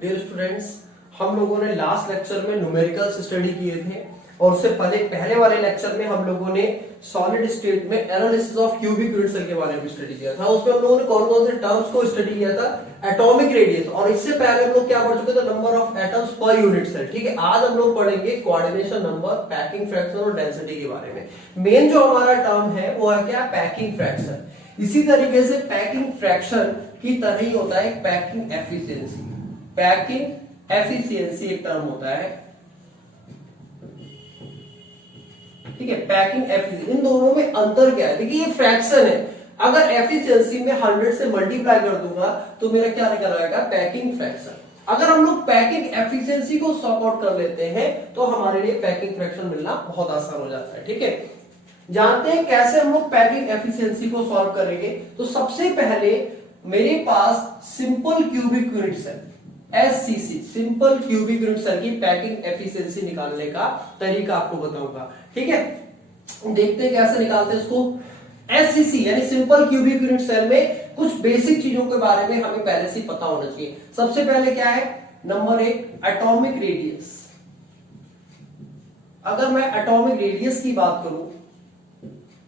Dear students, हम लोगों ने लास्ट लेक्चर में न्यूमेरिकल्स स्टडी किए थे और उससे पहले वाले लेक्चर में हम लोगों ने सॉलिड स्टेट में analysis of cubic unit cell के बारे में स्टडी किया था। उसमें हम लोगों ने कौन कौन से टर्म्स को स्टडी किया था, एटॉमिक रेडियस, और इससे पहले हम लोग क्या पढ़ चुके थे, number of atoms per unit cell. ठीक है, आज हम लोग पढ़ेंगे कोऑर्डिनेशन नंबर, पैकिंग फ्रैक्शन और डेंसिटी के बारे में। मेन जो हमारा टर्म है वो है क्या, पैकिंग फ्रैक्शन। इसी तरीके से पैकिंग फ्रैक्शन की तरह ही होता है पैकिंग एफिशिएंसी। पैकिंग एफिशिएंसी एक टर्म होता है, ठीक है। पैकिंग एफिशिएंसी, इन दोनों में अंतर क्या है? देखिए ये फ्रैक्शन है, अगर एफिशिएंसी में 100 से मल्टीप्लाई कर दूंगा तो मेरा क्या निकल आएगा, पैकिंग फ्रैक्शन। अगर हम लोग पैकिंग एफिशिएंसी को सॉर्ट आउट कर लेते हैं तो हमारे लिए पैकिंग फ्रैक्शन मिलना बहुत आसान हो जाता है। ठीक है, जानते हैं कैसे हम लोग पैकिंग एफिशिएंसी को सॉल्व करेंगे। तो सबसे पहले मेरे पास simple cubic unit cell SCC, simple cubic unit cell की पैकिंग एफिशिएंसी निकालने का तरीका आपको बताऊंगा। ठीक है, देखते हैं कैसे निकालते हैं इसको। SCC यानी सिंपल क्यूबिक यूनिट सेल में कुछ बेसिक चीजों के बारे में हमें पहले से पता होना चाहिए। सबसे पहले क्या है, नंबर 1 एटॉमिक रेडियस। अगर मैं एटॉमिक रेडियस की बात करूं,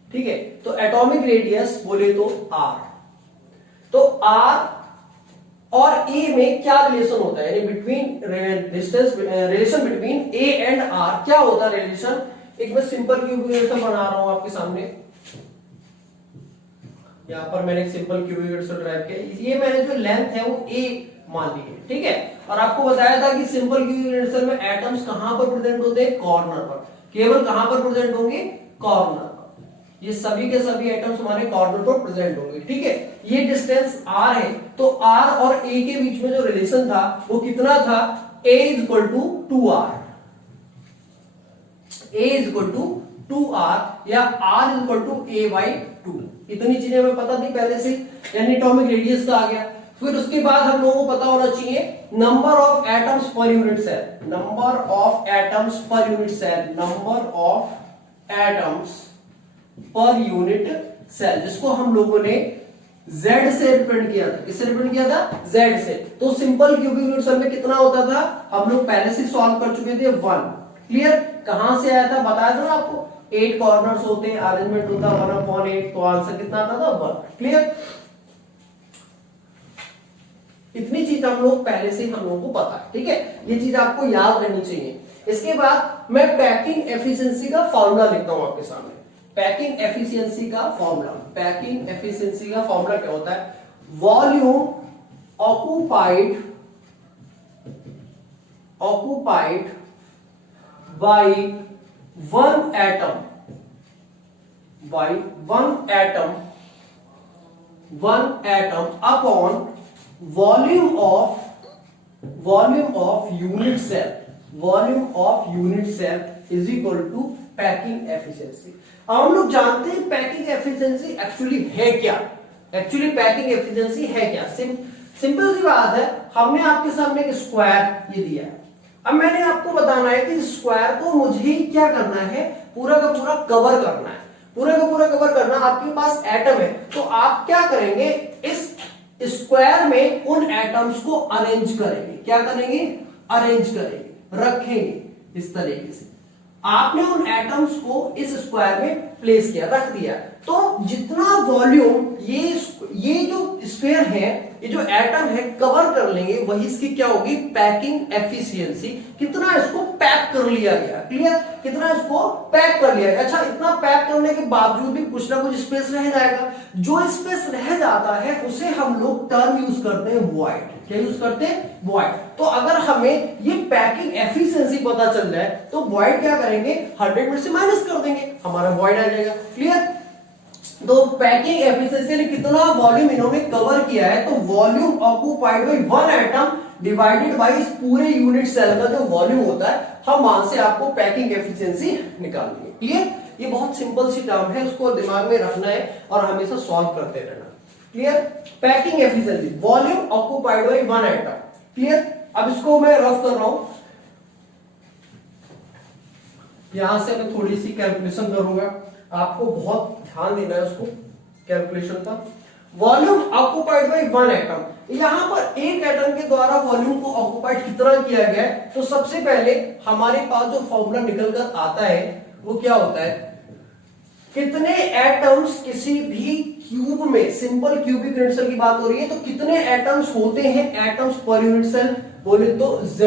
ठीक है, तो एटॉमिक रेडियस बोले तो R, तो R और A में क्या रिलेशन होता है, यानी between distance, relation between A and R क्या होता है रिलेशन। एक मैं सिंपल क्यूबिक यूनिट सेल बना रहा हूं आपके सामने, यहां पर मैंने एक simple cubic unit cell drive किया। ये मैंने जो लेंथ है वो A मान ली है, ठीक है। और आपको बताया था कि सिंपल क्यूबिक यूनिट सेल में एटम्स कहां पर प्रेजेंट होते हैं, कॉर्नर पर। केवल कहां पर प्रेजेंट होंगे, कॉर्नर पर। ये सभी के सभी एटम्स हमारे कॉर्नर पर प्रेजेंट होंगे, ठीक है। ये डिस्टेंस R है, तो R और A के बीच में जो रिलेशन था वो कितना था, A = 2R, A = 2R या R = A/2। इतनी चीजें हमें पता थी पहले से, यानी एटॉमिक रेडियस का आ गया। फिर उसके बाद हम लोगों को पता होना चाहिए number of atoms per unit cell, number of atoms per unit cell, number of atoms per unit cell, जिसको हम लोगों ने Z से रिप्रेजेंट किया था। किससे रिप्रेजेंट किया था, Z से। तो सिंपल क्यूबिक यूनिट सेल में कितना होता था, हम लोग पहले से सॉल्व कर चुके थे, 1। क्लियर, कहां से आया था, बताया था ना आपको, 8 कॉर्नर्स होते हैं, अरेंजमेंट होता है 1/8, तो आंसर कितना आता था, 1। क्लियर, इतनी चीज हम लोग पहले से हम लोगों को पता है, ठीक है। ये चीज आपको याद रहनी चाहिए। इसके बाद मैं पैकिंग एफिशिएंसी का फॉर्मूला लिखता हूं आपके सामने। पैकिंग एफिशिएंसी का फॉर्मूला, पैकिंग एफिशिएंसी का फॉर्मूला क्या होता है, volume occupied by one atom upon volume of unit cell is equal to packing efficiency. अब हम लोग जानते हैं पैकिंग एफिशिएंसी एक्चुअली है क्या, पैकिंग एफिशिएंसी है क्या। सिंपल सी बात है, हमने आपके सामने एक स्क्वायर ये दिया है। अब मैंने आपको बताना है कि स्क्वायर को मुझे क्या करना है, पूरा का पूरा कवर करना है। पूरा का पूरा कवर करना, आपके पास एटम है तो आप क्या करेंगे, इस स्क्वायर में उन एटम्स को अरेंज करेंगे। क्या करेंगे, अरेंज करेंगे, रखेंगे इस तरीके से। आपने उन एटम्स को इस स्क्वायर में प्लेस किया, रख दिया, तो जितना वॉल्यूम ये जो स्फीयर है, ये जो एटम है कवर कर लेंगे, वही इसकी क्या होगी, पैकिंग एफिशिएंसी। कितना इसको पैक कर लिया गया, क्लियर, कितना इसको पैक कर लिया गया। अच्छा, इतना पैक करने के बावजूद भी कुछ ना कुछ स्पेस रह जाएगा। जो स्पेस रह जाता है उसे हम लोग टर्म यूज करते हैं वॉइड। क्या यूज करते हैं, वॉइड। तो अगर हमें ये पैकिंग एफिशिएंसी पता चल जाए तो वॉइड क्या करेंगे, 100 में से माइनस कर देंगे, हमारा वॉइड आ जाएगा। क्लियर, तो पैकिंग एफिशिएंसी ने कितना वॉल्यूम इन्होंने कवर किया है, तो volume occupied by one atom divided by इस पूरे यूनिट सेल का जो वॉल्यूम होता है, हम वहां से आपको पैकिंग एफिशिएंसी निकालनी है। क्लियर, ये बहुत सिंपल सी टर्म है, उसको दिमाग में रखना है और हमेशा सॉल्व करते रहना। Clear, packing efficiency, volume occupied by one atom. Clear, अब इसको मैं रफ कर रहा हूं, यहां से मैं थोड़ी सी कैलकुलेशन करूंगा, आपको बहुत ध्यान देना है उसको कैलकुलेशन पर। Volume occupied by one atom, यहां पर एक एटम के द्वारा वॉल्यूम को ऑक्युपाइड कितना किया गया है, तो सबसे पहले हमारे पास जो फॉर्मूला निकल कर आता है वो क्या होता है, कितने एटम्स किसी भी क्यूब में, सिंपल क्यूबिक यूनिट सेल की बात हो रही है, तो कितने एटम्स होते हैं, एटम्स पर यूनिट सेल, बोले तो Z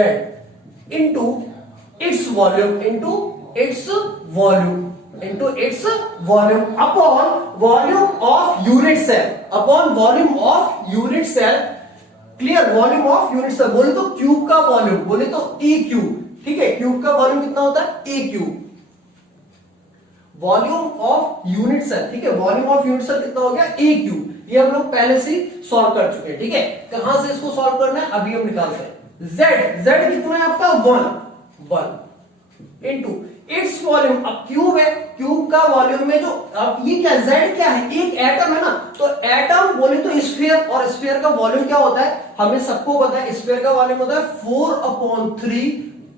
into its volume, upon volume of unit cell, upon volume of unit cell, clear, volume of unit cell, बोले तो क्यूब का वॉल्यूम, बोले तो ए क्यूब, ठीक है, क्यूब का वॉल्यूम कितना होता है, a cube, volume of unit cell, ठीक है, वॉल्यूम ऑफ यूनिट सेल कितना हो गया, ए क्यूब, ये हम लोग पहले से सॉल्व कर चुके हैं, ठीक है, कहां से इसको सॉल्व करना है, अभी हम निकालते हैं, z कितना है आपका 1 इंटू इट्स वॉल्यूम, अब क्यूब है, क्यूब का वॉल्यूम में जो, अब ये क्या z क्या है, एक एटम है ना, तो एटम बोले तो स्फीयर, और स्फीयर का वॉल्यूम क्या होता है, हमें सबको पता है, स्फीयर का वॉल्यूम होता है 4/3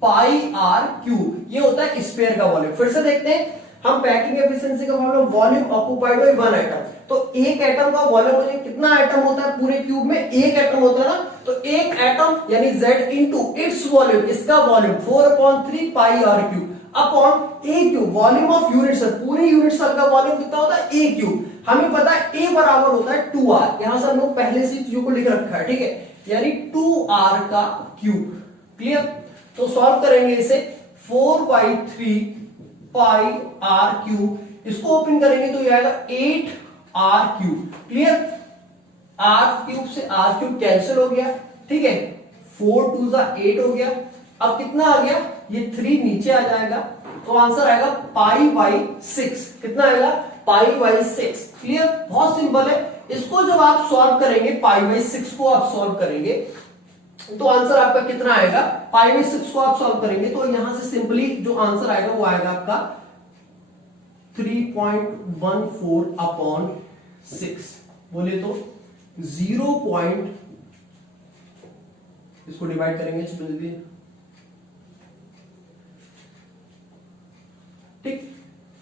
पाई r क्यूब, ये होता है स्फीयर का वॉल्यूम। फिर से देखते हैं हम पैकिंग एफिशिएंसी का formula, volume occupied by one atom, तो एक एटम का वॉल्यूम कितना एटम होता है पूरे क्यूब में, एक एटम होता है ना, तो एक एटम यानी Z इंटू इट्स वॉल्यूम, इसका volume 4/3 pi r cube upon a cube, volume of unit cell, पूरे यूनिट सेल का वॉल्यूम कितना होता है, ए क्यूब, हमें पता है A बराबर होता है 2r, यहां से हम लोग पहले से चीजों को लिख रखा है, ठीक है, यानी 2r का क्यूब, क्लियर, तो सॉल्व करेंगे इसे, 4/3 पाई r क्यूब, इसको ओपन करेंगे तो ये आएगा 8r cube, clear, r cube से r क्यूब कैंसिल हो गया, ठीक है, 4 2 8 हो गया, अब कितना आ गया, ये 3 नीचे आ जाएगा, तो आंसर आएगा पाई बाई 6, कितना आएगा, पाई बाई 6, क्लियर, बहुत सिंपल है, इसको जब आप सॉल्व करेंगे, पाई बाई 6 को आप सॉल्व करेंगे तो आंसर आपका कितना आएगा, पाई बाई 6 को आप सॉल्व करेंगे तो यहां से सिंपली जो आंसर आएगा वो आएगा आपका 3.14 अपॉन 6, बोले तो 0. इसको डिवाइड करेंगे, ठीक,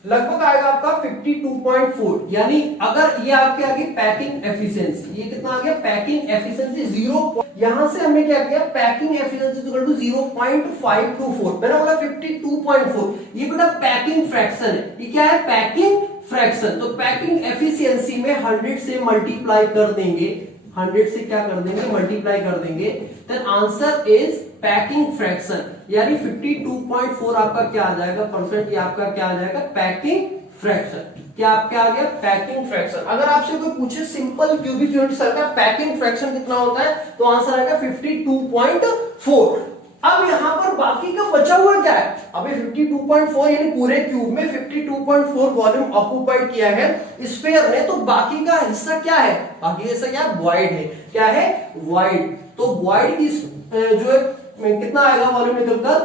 लगभग आएगा आपका 52.4, यानी अगर ये आपके आगे पैकिंग एफिशिएंसी, ये कितना आ गया, पैकिंग एफिशिएंसी 0, यहां से हमने क्या किया, पैकिंग एफिशिएंसी इक्वल टू 0.524, मैंने बोला 52.4, ये बेटा पैकिंग फ्रैक्शन है, ये क्या है, पैकिंग फ्रैक्शन, तो पैकिंग एफिशिएंसी में 100 से मल्टीप्लाई कर देंगे, 100 से क्या कर देंगे, मल्टीप्लाई कर देंगे, then answer is packing fraction, यानी 52.4 आपका क्या आ जाएगा परसेंट, ये आपका क्या आ जाएगा, पैकिंग फ्रैक्शन, क्या आपका आ गया, पैकिंग फ्रैक्शन। अगर आपसे कोई पूछे सिंपल क्यूबिक यूनिट सेल का पैकिंग फ्रैक्शन कितना होता है, तो आंसर आएगा 52.4। अब यहां पर बाकी का बचा हुआ क्या है, अभी 52.4 यानी पूरे क्यूब में 52.4 वॉल्यूम ऑक्युपाइड किया है स्फीयर ने, तो बाकी का हिस्सा क्या है, बाकी हिस्सा क्या है, वॉइड है, क्या है, वॉइड, तो वॉइड की जो है कितना आएगा वॉल्यूम निकलकर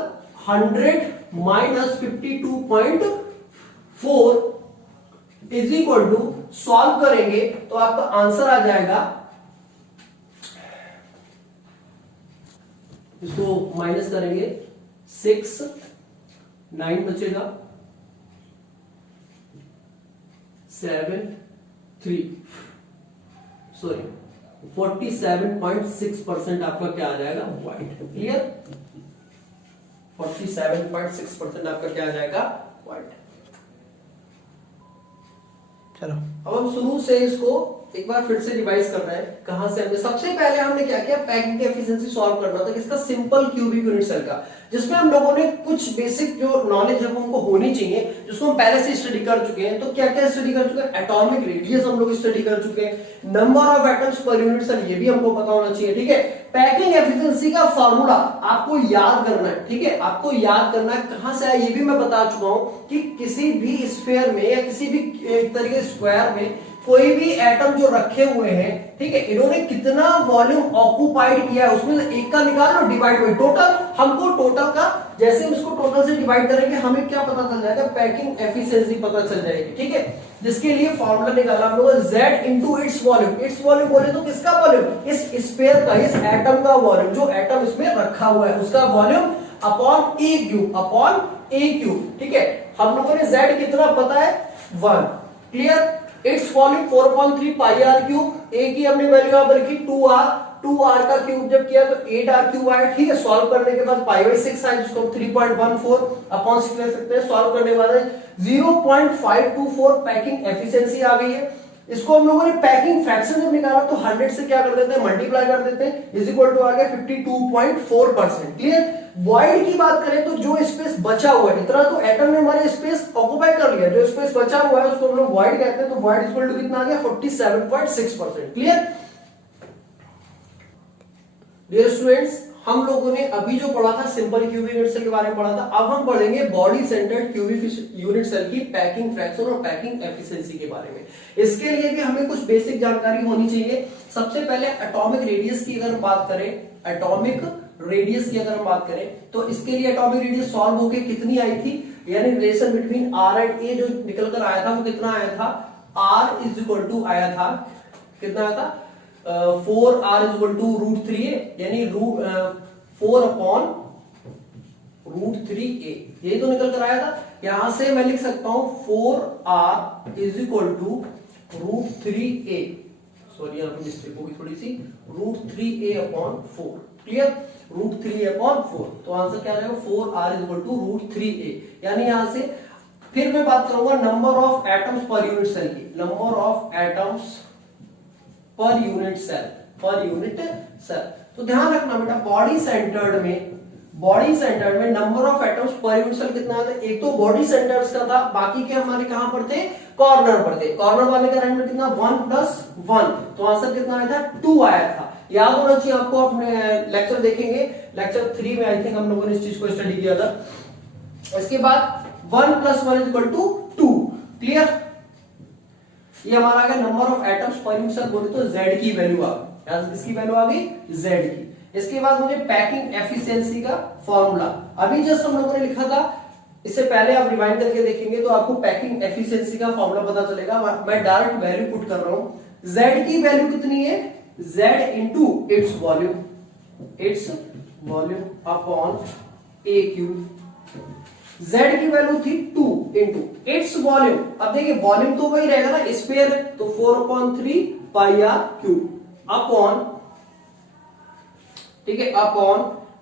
100 minus 52.4 is equal to, solve करेंगे तो आपका आंसर आ जाएगा, इसको माइनस करेंगे 6, 9 बचेगा, 7 3 सॉरी 47.6% आपका क्या आ जाएगा, वाइट, क्लियर, 47.6% आपका क्या आ जाएगा, वाइट। चलो अब हम शुरू से इसको एक बार फिर से रिवाइज कर रहे हैं, कहां से हमने, सबसे पहले हमने क्या किया, पैकिंग एफिशिएंसी सॉल्व करना था किसका, सिंपल क्यूबिक यूनिट सेल का, जिसमें हम लोगों ने कुछ बेसिक जो नॉलेज है हमको होनी चाहिए, जिसको हम पहले से स्टडी कर चुके हैं, तो क्या क्या स्टडी कर चुके हैं, एटॉमिक रेडियस हम लोग स्टडी कर चुके हैं, number of atoms per unit cell ये भी हमको पता होना चाहिए, ठीक है, पैकिंग एफिशिएंसी का फार्मूला आपको याद करना है, ठीक है, आपको याद करना है, कहां से आया ये भी मैं बता चुका हूं कि किसी भी स्फीयर में या किसी भी तरीके स्क्वायर में कोई भी एटम जो रखे हुए हैं, ठीक है, इन्होंने कितना वॉल्यूम ऑक्युपाइड किया है उसमें से एक का निकाल लो, डिवाइड बाय टोटल, हमको टोटल का, जैसे हम इसको टोटल से डिवाइड करेंगे हमें क्या पता चल जाएगा, पैकिंग एफिशिएंसी पता चल जाएगी, ठीक है, जिसके लिए फॉर्मूला निकाला हम लोगों ने, Z into its volume, its volume बोले तो किसका वॉल्यूम, इस स्फीयर का, इस एटम का वॉल्यूम, जो एटम इसमें रखा हुआ है उसका volume, upon a cube, upon a cube, ठीक है, हम लोगों ने Z कितना पता है 1, clear, its volume 4/3 pi r cube, ए की हमने वैल्यू यहां पर रखी 2r, 2r का क्यूब जब किया तो 8r क्यूब आया, ठीक है। सॉल्व करने के बाद पाई बाई 6 आया, जिसको 3.14 अपॉन 6 ले सकते हैं। सॉल्व करने के बाद 0.524 पैकिंग एफिशिएंसी आ गई है। इसको हम लोगों ने पैकिंग फ्रैक्शन जब निकाला तो 100 से क्या कर देते हैं, मल्टीप्लाई कर देते हैं, इज इक्वल टू आ गया 52.4%। क्लियर। वॉइड की बात करें तो जो स्पेस बचा हुआ है, इतना तो एटम ने हमारे स्पेस ऑक्युपाई कर लिया, जो स्पेस बचा हुआ है उसको हम लोग वॉइड कहते हैं। तो वॉइड इक्वल टू कितना आ गया, 47.6%। क्लियर। डियर स्टूडेंट्स, हम लोगों ने अभी जो पढ़ा था सिंपल क्यूबिक यूनिट सेल के बारे में पढ़ा था, अब हम पढ़ेंगे body centred cubic unit cell की पैकिंग फ्रैक्शन और पैकिंग एफिशिएंसी के बारे में। इसके लिए भी हमें कुछ बेसिक जानकारी होनी चाहिए। सबसे पहले एटॉमिक रेडियस की अगर बात करें, एटॉमिक रेडियस की अगर हम बात करें तो इसके लिए एटॉमिक रेडियस सॉल्व होके कितनी आई थी, यानी रिलेशन बिटवीन आर एंड ए जो निकल कर आया था वो कितना आया था, आर इज इक्वल टू आया था, कितना आया था 4r is equal to √3a, यानी 4 अपॉन √3a, यही तो निकल कर आया था। यहां से मैं लिख सकता हूं 4r is equal to √3a, sorry यहां पे मिस्टेक होगी थोड़ी सी, √3a upon 4। Clear, √3a upon 4, तो आंसर क्या रहेगा 4r is equal to √3a। यानी यहां से फिर मैं बात करूंगा number of atoms per unit cell की, number of atoms per unit cell, per unit cell. तो ध्यान रखना बेटा, बॉडी सेंटर्ड में number of atoms per unit cell कितना आता है, एक तो बॉडी सेंटर्स का था, बाकी के हमारे कहां पर थे, कॉर्नर पर थे। कॉर्नर वाले का अरेंजमेंट कितना 1 + 1, तो आंसर कितना आया था 2 आया था। याद होना चाहिए आपको, अपने लेक्चर देखेंगे, लेक्चर 3 में आई थिंक हम लोगों ने इस चीज को स्टडी किया था। इसके बाद 1 + 1 = 2। क्लियर, ये हमारा आ गया number of atoms per unit cell. बोले तो Z की वैल्यू आ गई, इसकी वैल्यू आ गई Z की। इसके बाद मुझे पैकिंग एफिशिएंसी का फॉर्मूला अभी जस्ट हम लोगों ने लिखा था, इससे पहले आप रिवाइंड करके देखेंगे तो आपको पैकिंग एफिशिएंसी का फॉर्मूला पता चलेगा। मैं डायरेक्ट वैल्यू पुट कर रहा हूं, Z की वैल्यू कितनी है, Z into its volume upon A cube. Z की वैल्यू थी 2 इंटू इट्स वॉल्यूम। अब देखिए वॉल्यूम तो वही रहेगा ना, स्फीयर है, तो 4/3 पाई आर क्यूब अपॉन, ठीक है, अपॉन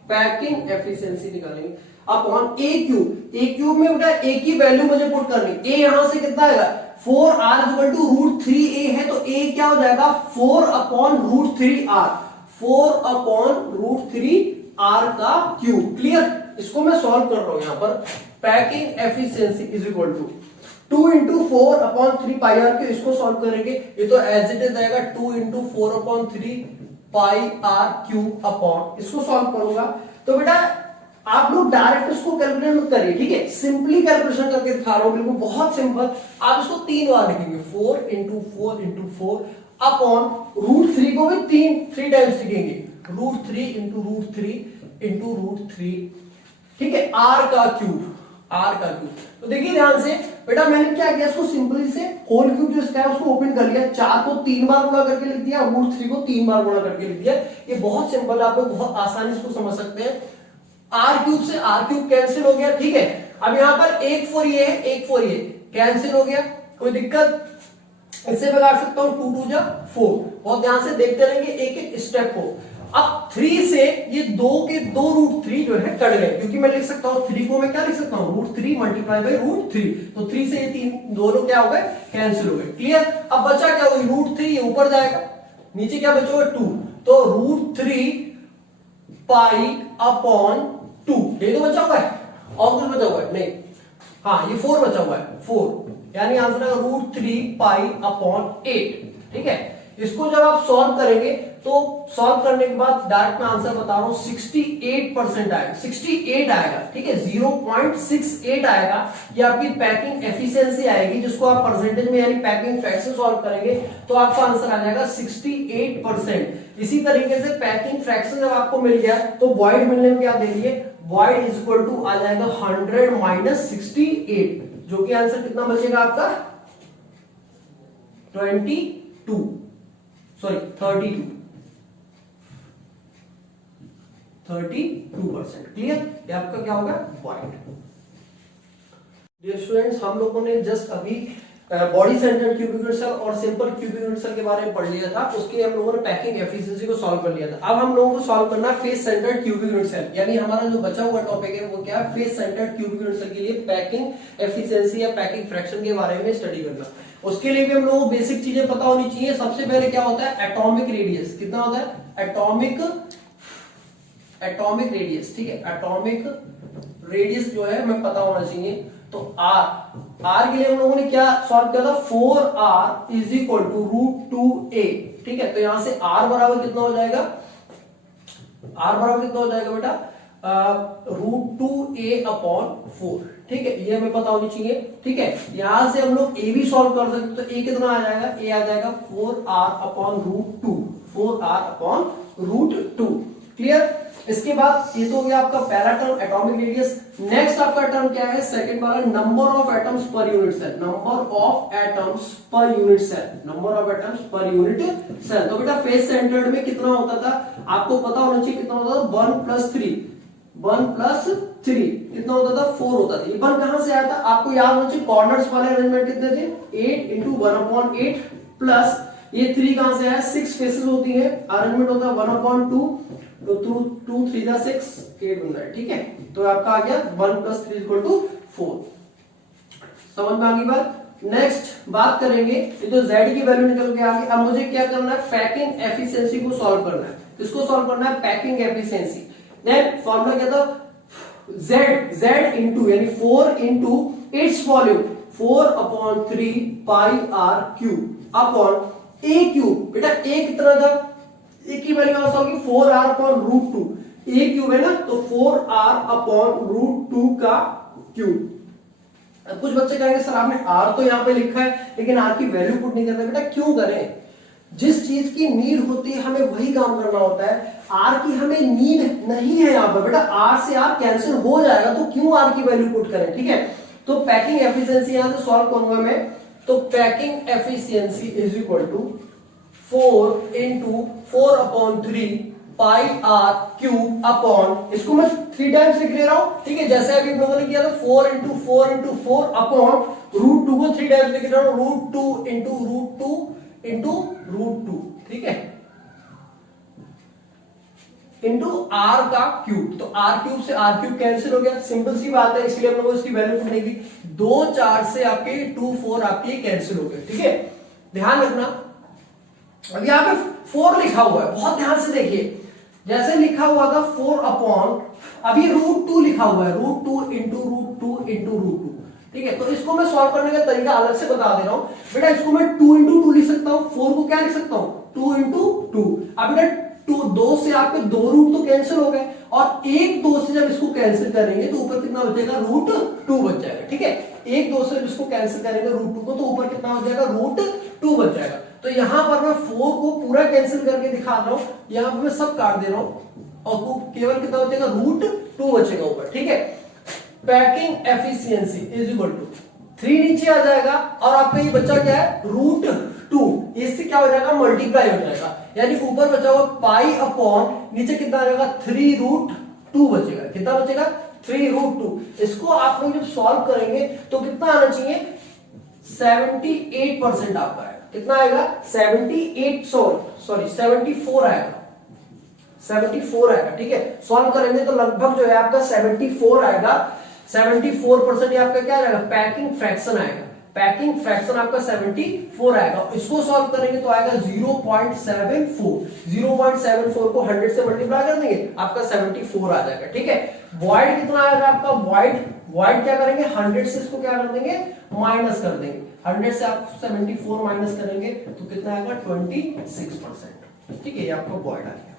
पैकिंग एफिशिएंसी निकालेंगे upon A cube. A cube में बेटा A की वैल्यू मुझे पुट करनी, A यहां से कितना आएगा 4r इक्वल टू √3a है, तो A क्या हो जाएगा 4/√3r, 4/√3r का क्यूब। क्लियर, इसको मैं सॉल्व कर रहा हूं यहां पर। Packing efficiency is equal to 2 × 4/3 pi r cube, इसको सॉल्व करेंगे, ये तो एज इट इज आएगा 2 × 4/3 पाई आर क्यूब अपॉन, इसको सॉल्व करूंगा तो बेटा आप लोग डायरेक्ट इसको कैलकुलेट मत करिए, ठीक है, सिंपली कैलकुलेशन करके दिखा रहा हूं, बिल्कुल बहुत सिंपल। आप इसको 3 बार लिखेंगे, 4 × 4 × 4 अपॉन √3 को भी 3 टाइम्स लिखेंगे, √3 × √3 × √3, ठीक है, r का क्यूब। तो देखिए ध्यान से बेटा, मैंने क्या किया, इसको सिंपली से होल क्यूब जो इसका है उसको ओपन कर लिया, 4 को 3 बार गुणा करके लिख दिया, √3 को 3 बार गुणा करके लिख दिया। ये बहुत सिंपल है, आप लोग बहुत आसानी से इसको समझ सकते हैं। r क्यूब से r क्यूब कैंसिल हो गया, ठीक है। अब यहां पर 1 4 ये है, 1 4 ये कैंसिल हो गया, कोई दिक्कत, इससे मैं काट सकता हूं 2 2 जा 4। बहुत ध्यान से देखते रहेंगे, एक एक स्टेप को। अब 3 से ये 2 के 2 √3 जो है कट गए, क्योंकि मैं लिख सकता हूं 3 को मैं क्या लिख सकता हूं √3 मल्टीप्लाई बाई √3, तो 3 से ये 3 दोनों क्या हो गए, कैंसिल हो गए। क्लियर, अब बचा क्या, वही √3 ये ऊपर जाएगा, नीचे क्या बचा हुआ 2, तो √3 पाई अपॉन 2, ये तो बचा हुआ है, और कुछ बचा हुआ है नहीं, हाँ ये 4 बचा हुआ है, 4, यानी आंसर है √3 पाई अपॉन 8। ठीक है, इसको जब आप सॉल्व करेंगे तो सॉल्व करने के बाद डायरेक्ट मैं आंसर बता रहा हूं 68% आएगा, 68 आएगा, ठीक है, 0.68 आएगा। ये आपकी पैकिंग एफिशिएंसी आएगी, जिसको आप परसेंटेज में यानी पैकिंग फ्रैक्शन सॉल्व करेंगे तो आपका आंसर आ जाएगा 68%। इसी तरीके से पैकिंग फ्रैक्शन जब आपको मिल गया तो वॉइड मिलने में क्या दे दिए, वॉइड इज इक्वल टू आ जाएगा 100 - 68, जो कि आंसर कितना बचेगा आपका 32%। क्लियर, ये आपका क्या होगा वॉइड। डियर स्टूडेंट्स, हम लोगों ने जस्ट अभी body centred cubic unit cell और सिंपल क्यूबिक यूनिट सेल के बारे में पढ़ लिया था, उसके हम लोगों ने पैकिंग एफिशिएंसी को सॉल्व कर लिया था। अब हम लोगों को सॉल्व करना है face centred cubic unit cell, यानी हमारा जो बचा हुआ टॉपिक है वो क्या है, face centred cubic unit cell के लिए पैकिंग एफिशिएंसी या पैकिंग फ्रैक्शन के बारे में स्टडी करना। उसके लिए भी हम लोगों को बेसिक चीजें पता होनी चाहिए। सबसे पहले क्या होता है, एटॉमिक रेडियस कितना होता है, एटॉमिक रेडियस, ठीक है, एटॉमिक रेडियस जो है हमें पता होना चाहिए। तो आर के लिए हम लोगों ने क्या सॉल्व किया था, 4r is equal to √2a, ठीक है। तो यहां से r बराबर कितना हो जाएगा, r बराबर कितना हो जाएगा बेटा, √2a अपॉन 4, ठीक है, ये हमें पता होनी चाहिए, ठीक है। यहां से हम लोग a भी सॉल्व कर सकते, तो a कितना आ जाएगा, a आ जाएगा 4r upon √2, 4r upon √2, clear. इसके बाद ये तो हो गया आपका पहला टर्म एटॉमिक रेडियस। नेक्स्ट आपका टर्म क्या है, सेकंड वाला, number of atoms per unit cell, number of atoms per unit cell, number of atoms per unit cell. तो बेटा फेस सेंटर्ड में कितना होता था, आपको पता होना चाहिए कितना होता था, 1 + 3, 1 + 3 कितना होता था, 4 होता था। ये 1 कहां से आया था, आपको याद होना चाहिए, कॉर्नर्स वाले अरेंजमेंट कितने थे, 8 × 1/8 प्लस ये 3 कहां से आया, 6 फेसेस होती है, अरेंजमेंट होता है 1/2, तो 2 3 जा 6 8 बन रहा है, ठीक है। तो आपका आ गया 1 + 3 = 4। समझ में आ गई बात। नेक्स्ट बात करेंगे, ये तो z की वैल्यू निकल के आ गई। अब मुझे क्या करना है, पैकिंग एफिशिएंसी को सॉल्व करना है। किसको सॉल्व करना है, पैकिंग एफिशिएंसी। देन फॉर्मूला क्या था, z इनटू यानी 4 into its volume 4/3 πr³ upon a³। बेटा a कितना था, a की वैल्यू क्या होगी, 4r अपॉन √2, a³ है ना, तो 4r अपॉन √2 का क्यूब। कुछ बच्चे कहेंगे सर आपने r तो यहाँ पे लिखा है लेकिन r की वैल्यू पुट नहीं करते। बेटा क्यों करें, जिस चीज की नीड होती है हमें वही काम करना होता है। r की हमें नीड नहीं है यहाँ पर, बेटा r से r कैंसिल हो जाएगा, तो क्यों r की वैल्यू पुट करें, ठीक है। तो पैकिंग एफिशिएंसी यहां से सॉल्व करूंगा मैं, तो packing efficiency is equal to 4 × 4/3 πr³ upon, इसको मैं 3 टाइम्स लिख ले रहा हूं, ठीक है, जैसे अभी हम लोगों ने किया था 4 × 4 × 4 अपॉन √2 को 3 टाइम्स लिख रहा हूं, √2 × √2, ठीक है, इंटू r का क्यूब। तो r³ से r³ कैंसिल हो गया, सिंपल सी बात है, इसलिए हम लोग इसकी वैल्यू पड़ेगी 2 4 से आपके 2 4 आपके कैंसिल हो गए, ठीक है। ध्यान रखना, अब यहाँ पे 4 लिखा हुआ है, बहुत ध्यान से देखिए, जैसे लिखा हुआ था 4 अपॉन, अभी √2 लिखा हुआ है, √2 × √2 × √2, ठीक है। तो इसको मैं सॉल्व करने का तरीका अलग से बता दे रहा हूं। बेटा इसको मैं 2 × 2 लिख सकता हूं, 4 को क्या लिख सकता हूं, 2 × 2। अब बेटा 2 से आपके 2 रूट तो कैंसिल हो गए, और 1 2 से जब इसको कैंसिल करेंगे तो ऊपर कितना बचेगा, √2 बच जाएगा, ठीक है। 1 2 से इसको कैंसिल करेंगे √2 को, तो ऊपर कितना हो जाएगा, √2 बच जाएगा। तो यहां पर मैं 4 को पूरा कैंसिल करके दिखा रहा हूं, यहां पर मैं सब काट दे रहा हूं, और केवल कितना बचेगा, √2 बचेगा ऊपर, ठीक है। Packing efficiency is equal to 3 नीचे आ जाएगा, और आपका ये बच्चा क्या है, √2, इससे क्या हो जाएगा, मल्टीप्लाई हो जाएगा, यानी ऊपर बचा हुआ पाई अपॉन नीचे कितना आ जाएगा, 3√2 बचेगा। कितना बचेगा, 3√2। इसको आप लोग जब सॉल्व करेंगे तो कितना आना चाहिए, 78% आपका है। कितना आएगा, 74 आएगा, 74 आएगा, ठीक है। सॉल्व करेंगे तो लगभग जो है आपका 74 आएगा। 74% आपका क्या आएगा, पैकिंग फ्रैक्शन आएगा, पैकिंग फ्रैक्शन आपका 74 आएगा। इसको सॉल्व करेंगे तो आएगा 0.74, 0.74 को 100 से मल्टीप्लाई कर देंगे, आपका 74 आ जाएगा, ठीक है। वॉइड कितना आएगा आपका, वॉइड क्या करेंगे, 100 से इसको क्या कर देंगे, माइनस कर देंगे, 100 से आप 74 माइनस करेंगे तो कितना आएगा, 26%, ठीक है, ये आपका वॉइड आ गया।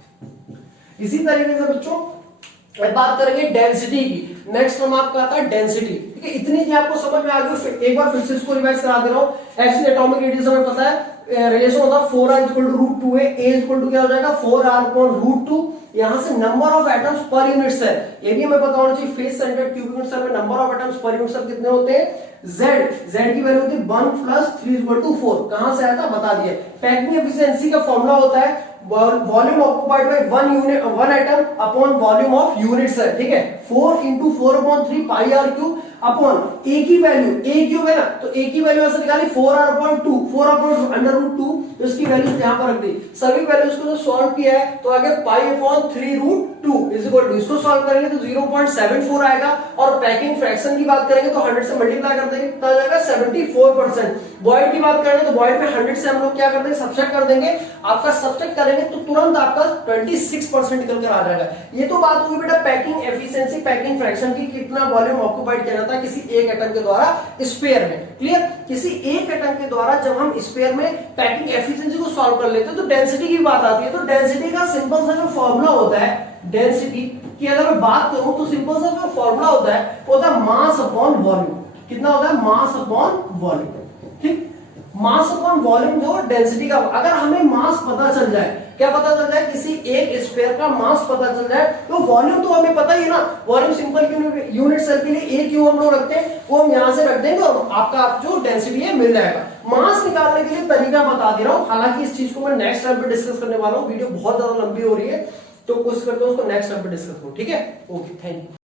इसी तरीके से बच्चों बात करेंगे डेंसिटी की। नेक्स्ट हम आपका आता है डेंसिटी, ठीक है। इतनी चीज आपको समझ में आ गई, एक बार फिर से इसको रिवाइज करा दे रहा हूं। एक्स एटॉमिक रेडियस हमें पता है, रिलेशन होता है 4r = √2 है, a = क्या हो जाएगा, 4r अपॉन √2। यहां से number of atoms per unit cell, ये भी हमें पता होना चाहिए, face centred cubic unit cell में number of atoms per unit cell कितने होते हैं, z की वैल्यू होती है 1 + 3 = 4। कहां से आया था, बता दिया। पैकिंग एफिशिएंसी का फॉर्मूला होता है volume occupied by one atom upon volume of units है, ठीक है। 4 into 4/3 pi r cube upon a की वैल्यू, ए क्यूब है ना, तो ए की वैल्यू ऐसे निकाली 4r/2, 4/√2, तो इसकी वैल्यू यहां पर रख दी। सभी वैल्यूज को जो सॉल्व किया है तो आगे π/3√2 इज इक्वल टू, इसको सॉल्व करेंगे तो 0.74 आएगा, और पैकिंग फ्रैक्शन की बात करेंगे तो 100 से मल्टीप्लाई कर देंगे तो आ जाएगा 74%। वॉइड की बात करेंगे तो वॉइड में 100 से हम लोग क्या कर देंगे, सब्ट्रैक्ट कर देंगे। आपका सब्ट्रैक्ट करेंगे तो तुरंत आपका 26% निकल कर आ जाएगा। ये तो बात हुई बेटा पैकिंग एफिशिएंसी, पैकिंग फ्रैक्शन की, कितना वॉल्यूम ऑक्युपाइड किया जाता है किसी एक एटम के द्वारा स्फीयर में। क्लियर? किसी एक एटम के द्वारा जब हम स्फीयर में पैकिंग एफिशिएंसी को सॉल्व कर लेते हैं तो डेंसिटी की बात आती है। तो डेंसिटी का सिंपल सा जो फॉर्मूला होता है डेंसिटी की, अगर मैं बात करूं तो सिंपल सा जो फॉर्मूला होता है मास अपॉन वॉल्यूम। कितना होता है? Mass upon volume. ठीक, मास अपॉन वॉल्यूम जो डेंसिटी का, अगर हमें मास पता चल जाए, क्या पता चल जाए, किसी एक स्फीयर का मास पता चल जाए, तो वॉल्यूम तो हमें पता ही है ना। वॉल्यूम सिंपल यूनिट सेल के लिए एक क्यू हम लोग रखते हैं, वो हम यहां से रख देंगे और आपका जो डेंसिटी है मिल जाएगा। मास निकालने के लिए तरीका बता दे रहा हूं, हालांकि इस चीज को मैं नेक्स्ट टाइम पे डिस्कस करने वाला हूं। वीडियो बहुत ज्यादा लंबी हो रही है तो कोशिश करते हैं उसको नेक्स्ट टाइम पे डिस्कस करूं, ठीक है। Okay, thank you.